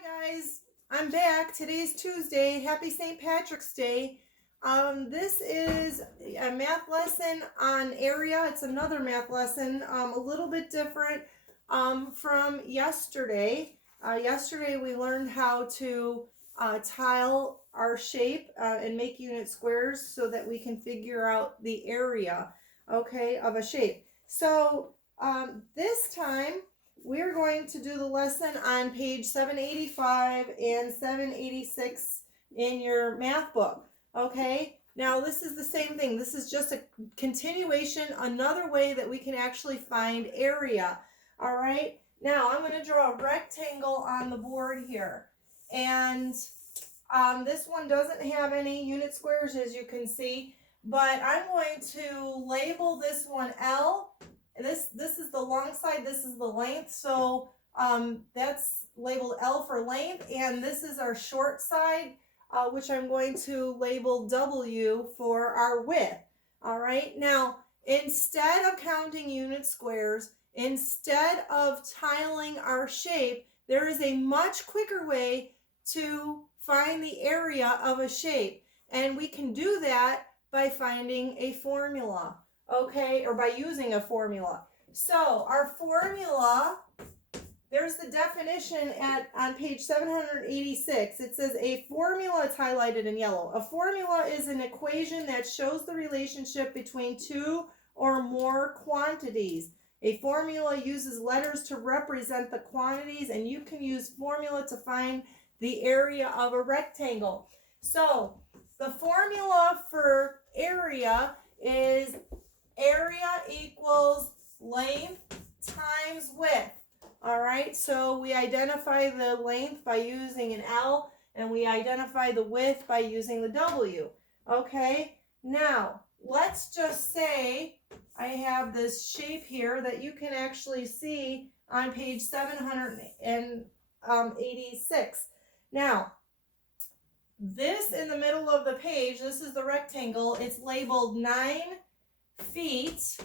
Hi guys, I'm back. Today's Tuesday. Happy St. Patrick's Day. This is a math lesson on area. It's another math lesson, a little bit different from yesterday. Yesterday we learned how to tile our shape and make unit squares so that we can figure out the area, okay, of a shape. So this time we're going to do the lesson on page 785 and 786 in your math book. Okay, now this is the same thing. This is just a continuation, another way that we can actually find area. All right, now I'm going to draw a rectangle on the board here. And this one doesn't have any unit squares, as you can see, but I'm going to label this one L. This is the long side, this is the length, so that's labeled L for length, and this is our short side, which I'm going to label W for our width. All right, now instead of counting unit squares, instead of tiling our shape, there is a much quicker way to find the area of a shape, and we can do that by finding a formula. Okay, or by using a formula. So our formula, there's the definition on page 786. It says a formula, it's highlighted in yellow. A formula is an equation that shows the relationship between two or more quantities. A formula uses letters to represent the quantities, and you can use formula to find the area of a rectangle. So the formula for area is area equals length times width. All right, so we identify the length by using an L, and we identify the width by using the W. Okay, now let's just say I have this shape here that you can actually see on page 786. Now, this in the middle of the page, this is the rectangle. It's labeled 9 feet.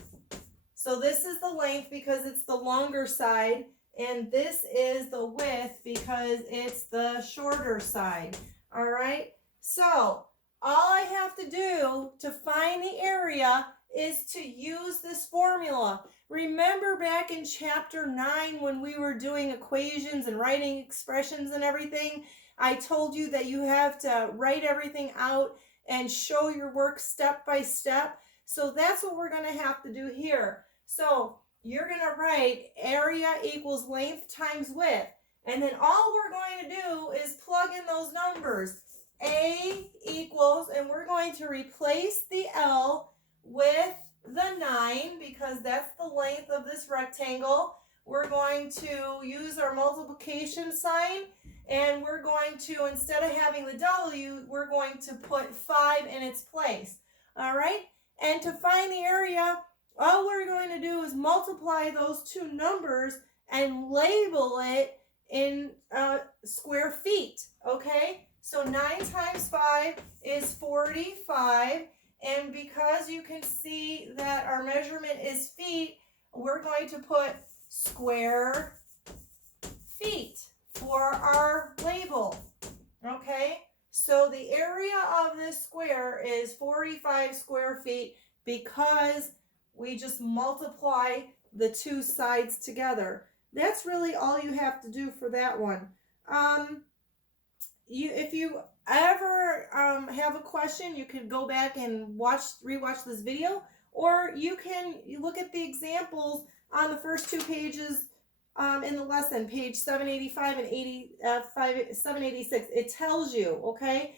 So this is the length because it's the longer side, and this is the width because it's the shorter side. All right, so all I have to do to find the area is to use this formula. Remember back in chapter 9 when we were doing equations and writing expressions and everything, I told you that you have to write everything out and show your work step by step. So that's what we're going to have to do here. So you're going to write area equals length times width. And then all we're going to do is plug in those numbers. A equals, and we're going to replace the L with the 9 because that's the length of this rectangle. We're going to use our multiplication sign, and we're going to, instead of having the W, we're going to put 5 in its place. All right? And to find the area, all we're going to do is multiply those two numbers and label it in square feet, okay? So 9 times 5 is 45, and because you can see that our measurement is feet, we're going to put square feet for our label, okay? So the area of this square is 45 square feet because we just multiply the two sides together. That's really all you have to do for that one. If you ever have a question, you can go back and rewatch this video, or you can look at the examples on the first 2 pages in the lesson, page 785 and 786. It tells you, okay?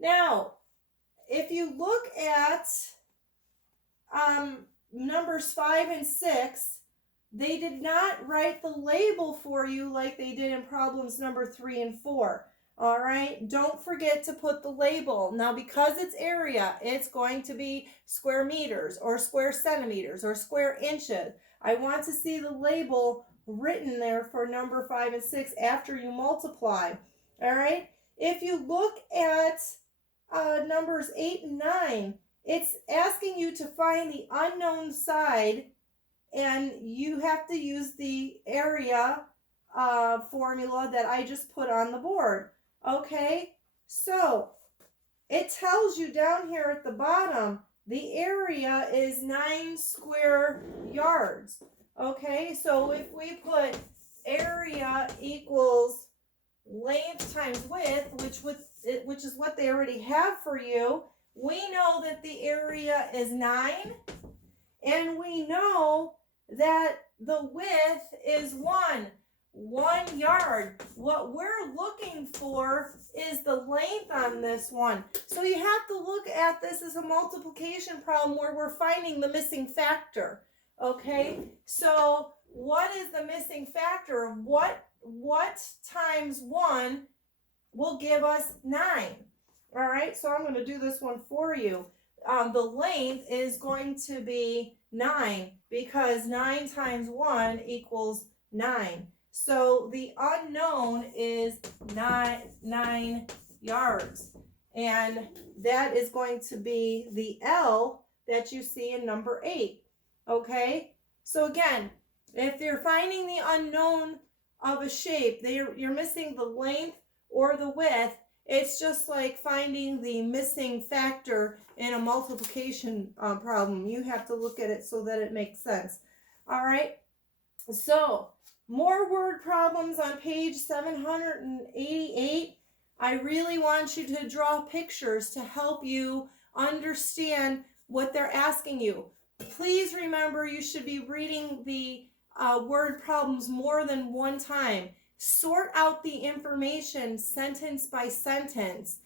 Now, if you look at numbers 5 and 6, they did not write the label for you like they did in problems number 3 and 4. All right, don't forget to put the label. Now, because it's area, it's going to be square meters or square centimeters or square inches. I want to see the label written there for number 5 and 6 after you multiply. All right, if you look at numbers 8 and 9, it's asking you to find the unknown side, and you have to use the area formula that I just put on the board. Okay, so it tells you down here at the bottom, the area is 9 square yards. Okay, so if we put area equals length times width, which is what they already have for you, we know that the area is 9, and we know that the width is 1 yard. What we're looking for is the length on this one. So you have to look at this as a multiplication problem where we're finding the missing factor. Okay, so what is the missing factor? What times 1 will give us 9? All right, so I'm going to do this one for you. The length is going to be 9 because 9 times 1 equals 9. So the unknown is 9 yards. And that is going to be the L that you see in number 8. Okay? So again, if you're finding the unknown of a shape, you're missing the length or the width, it's just like finding the missing factor in a multiplication problem. You have to look at it so that it makes sense. All right? So more word problems on page 788. I really want you to draw pictures to help you understand what they're asking you. Please remember you should be reading the word problems more than one time. Sort out the information sentence by sentence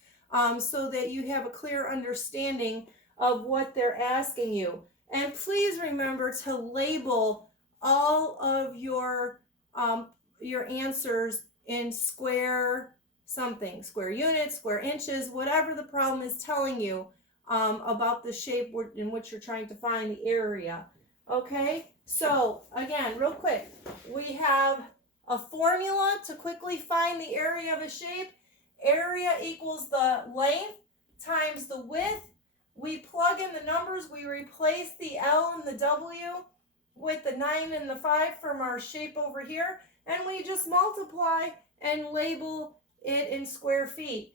so that you have a clear understanding of what they're asking you. And please remember to label all of your answers in square something, square units, square inches, whatever the problem is telling you about the shape in which you're trying to find the area. Okay, so again, real quick, we have a formula to quickly find the area of a shape. Area equals the length times the width. We plug in the numbers, we replace the L and the W with the 9 and the 5 from our shape over here, and we just multiply and label it in square feet.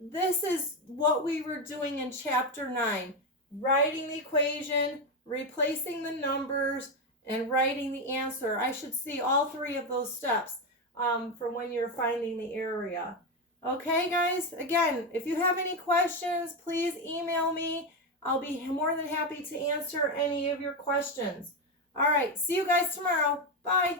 This is what we were doing in chapter 9, writing the equation, replacing the numbers, and writing the answer. I should see all 3 of those steps for when you're finding the area. Okay, guys, again, if you have any questions, please email me. I'll be more than happy to answer any of your questions. All right, see you guys tomorrow. Bye.